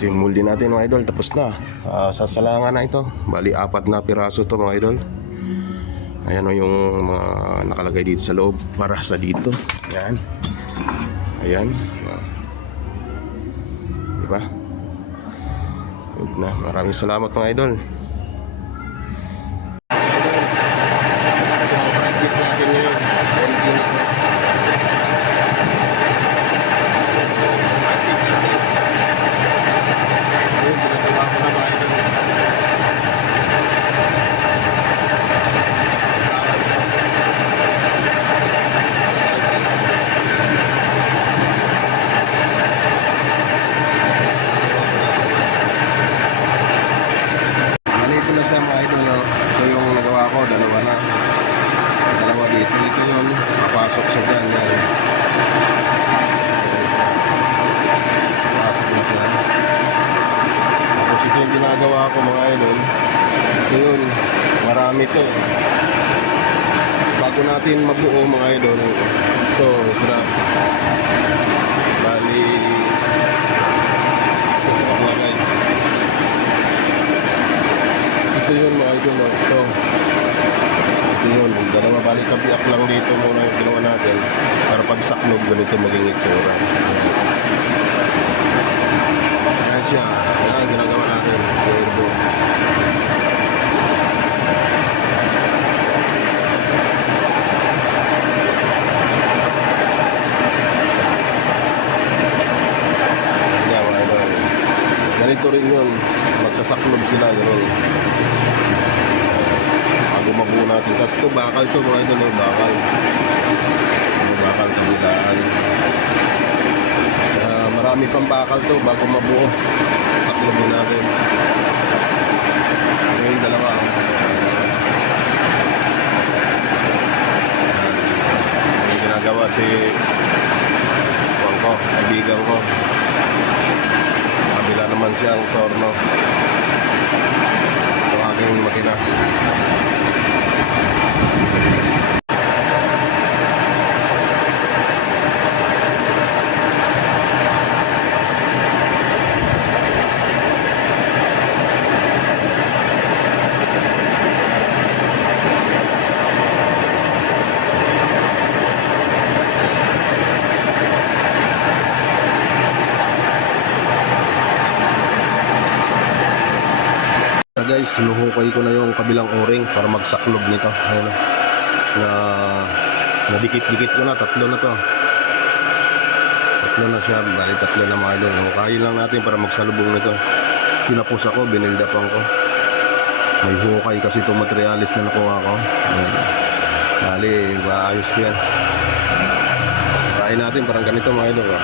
Ito yung molde natin mga idol, tapos na. Sasalangan na ito. Bali 4 na piraso to mga idol. Ayan o yung mga nakalagay dito sa loob para sa dito. Ayan. Ayan. Diba? Good na. Maraming salamat mga idol. Pasok sa dyan yan. Pasok na siya. Tapos ito yung ginagawa ko mga idol. Ito yun, marami to. Bago natin mabuo mga idol, ito sila bali ito yun mga idol. Ito yun, dalawa balik kabiak lang dito muna yung ginawa natin para pag saklog ganito maging itsura. Kaya siya, yan ginagawa natin. Turbo. Yan mga idol. Ganito rin yun, magkasaklog sila gano'n. Mabuo natin. Tapos ito bakal to mga idol, bakal. Bakal kabilaan. Marami pang bakal to bago mabuo. Saklogin natin. Ito yung dalawa. Yung ginagawa si ko, kaibigan ko. Kabila naman siyang torno. Ito aking makina. Guys, sinuhukay ko na yung kabilang o-ring para magsaklog nito. Ayun na nadikit-dikit ko na, tatlo na to. Tatlo na siya, bali tatlo na mga idol. Hukayin lang natin para magsalubong nito. Tinapos ako, binildapan ko. May hukay kasi itong materialis na nakuha ko. Bali, maayos ko yan. Hukayin natin parang ganito mga idol.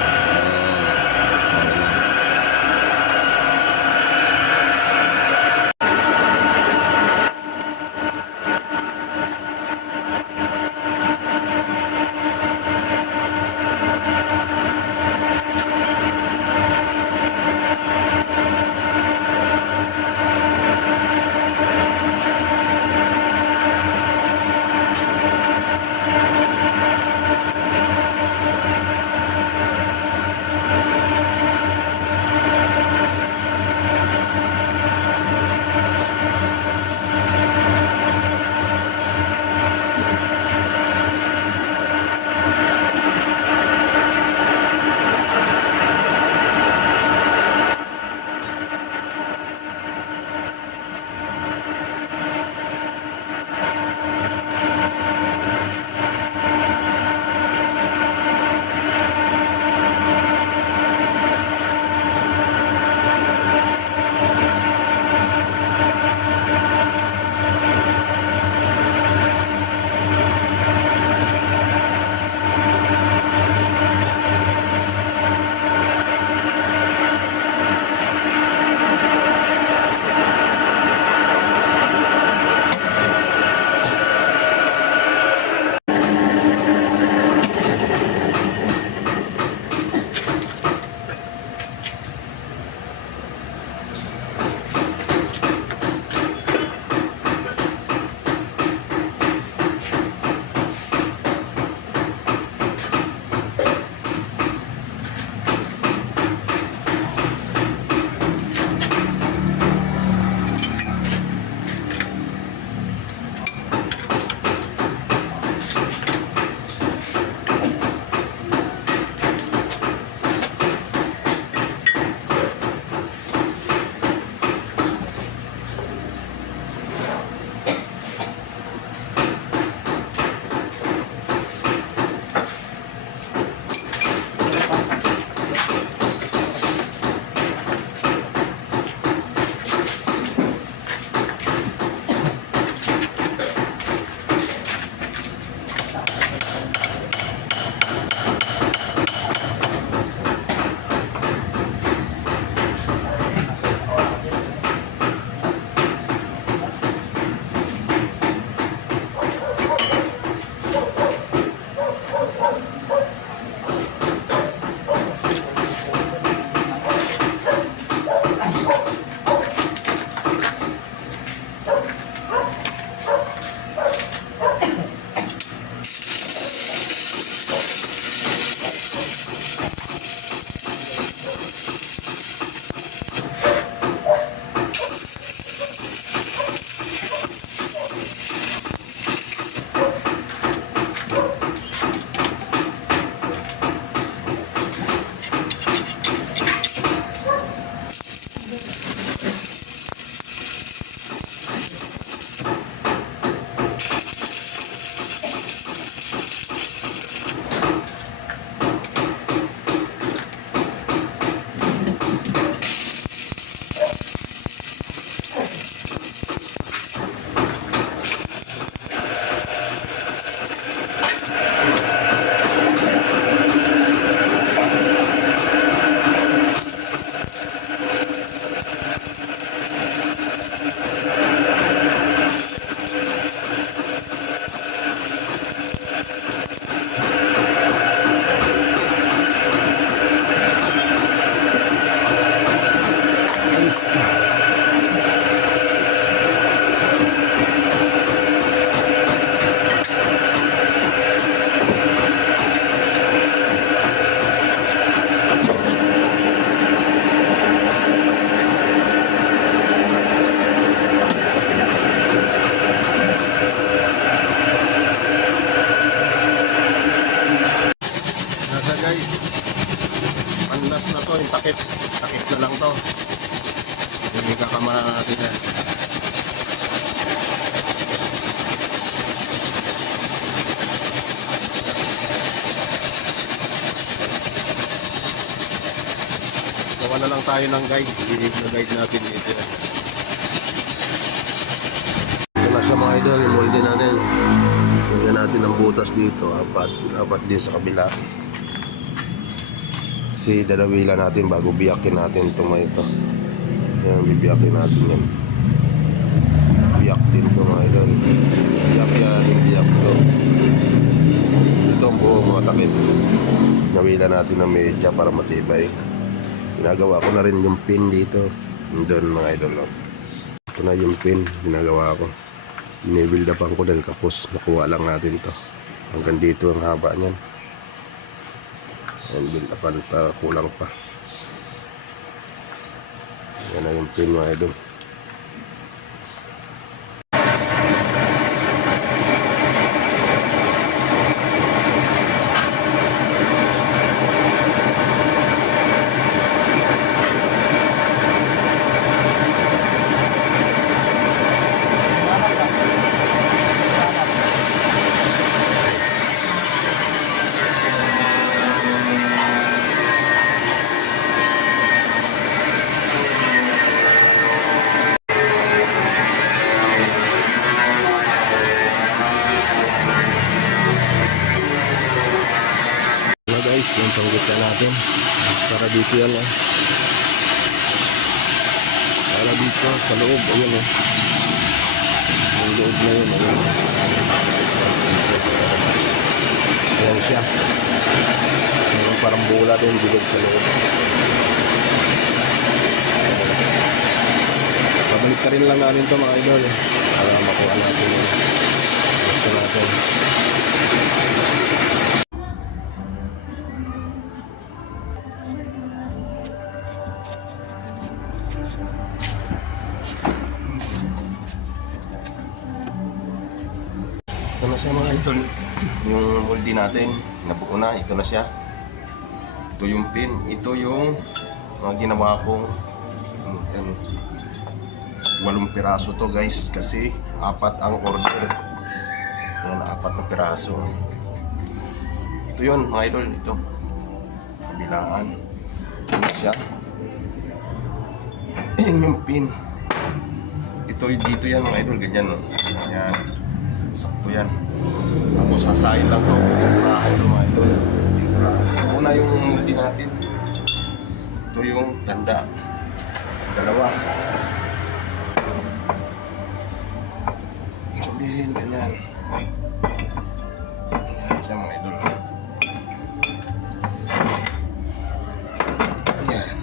guys. Nasa guys, panlas na to, yung takip na lang to. Hindi kakamana natin yan. Gawa na lang tayo ng guide, i-guide natin dito yan. Ito na siya mga idol, i-molde natin. Lagyan natin ng butas dito, apat din sa kabila. Kasi dadawilan natin bago biyakin natin itong mga ito. Yan, bibiyakin natin yan. Biyak din ito mga idol. Biyak yan, biyak ito. Ito ang buong mga takip. Nawilan natin ng medya para matibay. Ginagawa ko na rin yung pin dito. Doon mga idol. Ito na yung pin, ginagawa ko. Binibuild upan ko dahil kapos. Nakuha lang natin to. Hanggang dito ang haba niyan. And build upan pa, kulang pa. Yan na yung pin mga idol. Guys, yung panggitna natin para dito yan para dito sa loob, ayun yung loob na yun, ayan siya, yung parang bola din bilog sa loob. Pabalik ka rin lang natin ito mga idol para makuha natin yung gusto natin. Ito na siya mga idol, yung molde natin, nabuo na, ito na siya. Ito yung pin, ito yung mga ginawa kong 8 piraso to guys, kasi 4 ang order. Yan, 4 na piraso. Ito yun mga idol, ito. Kabilaan. Ito siya. Yan yung pin. Ito, dito yan mga idol, ganyan no. Yan. Sakto yan. Tapos hasahin lang ito. Tinturahan ito mga idol. Tinturahan. Una yung molde natin. Ito yung tanda. Dalawa. Sabihin, ganyan. Yan siya mga idol. Yan.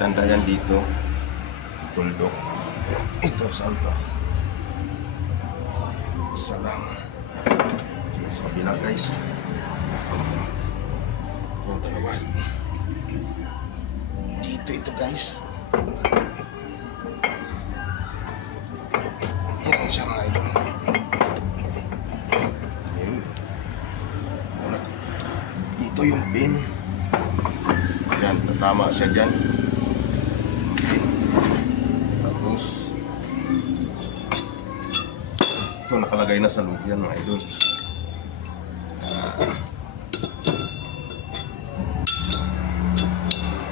Tanda yan dito. Tuldok. Ito, saan to? Isa lang. Sa kabila guys. Ito. Dalawa. Dito ito guys. Yan siya mga idol. Dito yung pin. Yan, tatama siya dyan. Tapos ito nakalagay na sa loob yan mga idol.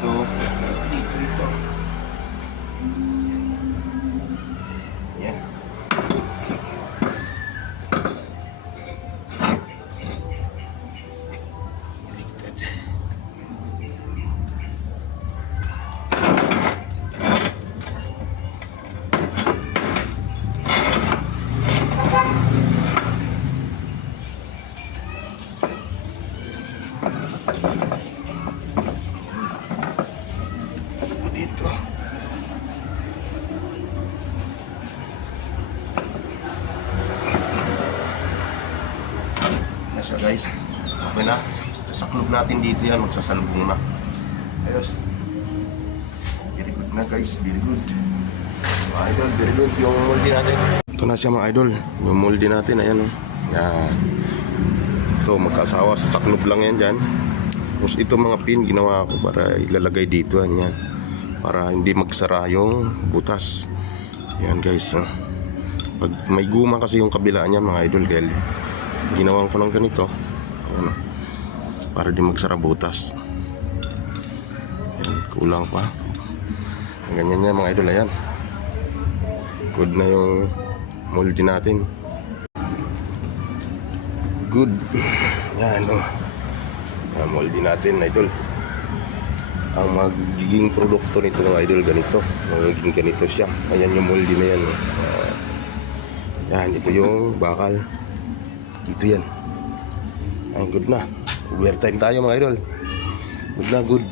Ito. Yan. Baligtad. Dito. guys. Okay na. Sasaklog natin dito yan. Magsasalubong na. Ayos. Very good na guys. Very good. Mga idol, very good yung moldy natin. Ito na siya mga idol. Yung moldy natin. Ayan o. Yan. Ito magkasawa. Sasaklob lang yan dyan. Tapos ito mga pin ginawa ko para ilalagay dito. Yan. Para hindi magsara yung butas. Yan guys. Pag may guma kasi yung kabila niya mga idol, kaya ginawan ko ng ganito. Ayan, para di magsara butas. Ayan, kulang pa. Ganyan niya mga idol. Ayan, good na yung moldy natin. Good. Yan o. Yan, moldy natin idol. Ang magiging produkto nito mga idol ganito. Magiging ganito siya. Ayan yung moldy na yan. Yan, ito yung bakal. Ito yan. Ang good na. Overtime tayo mga idol. Good na, good.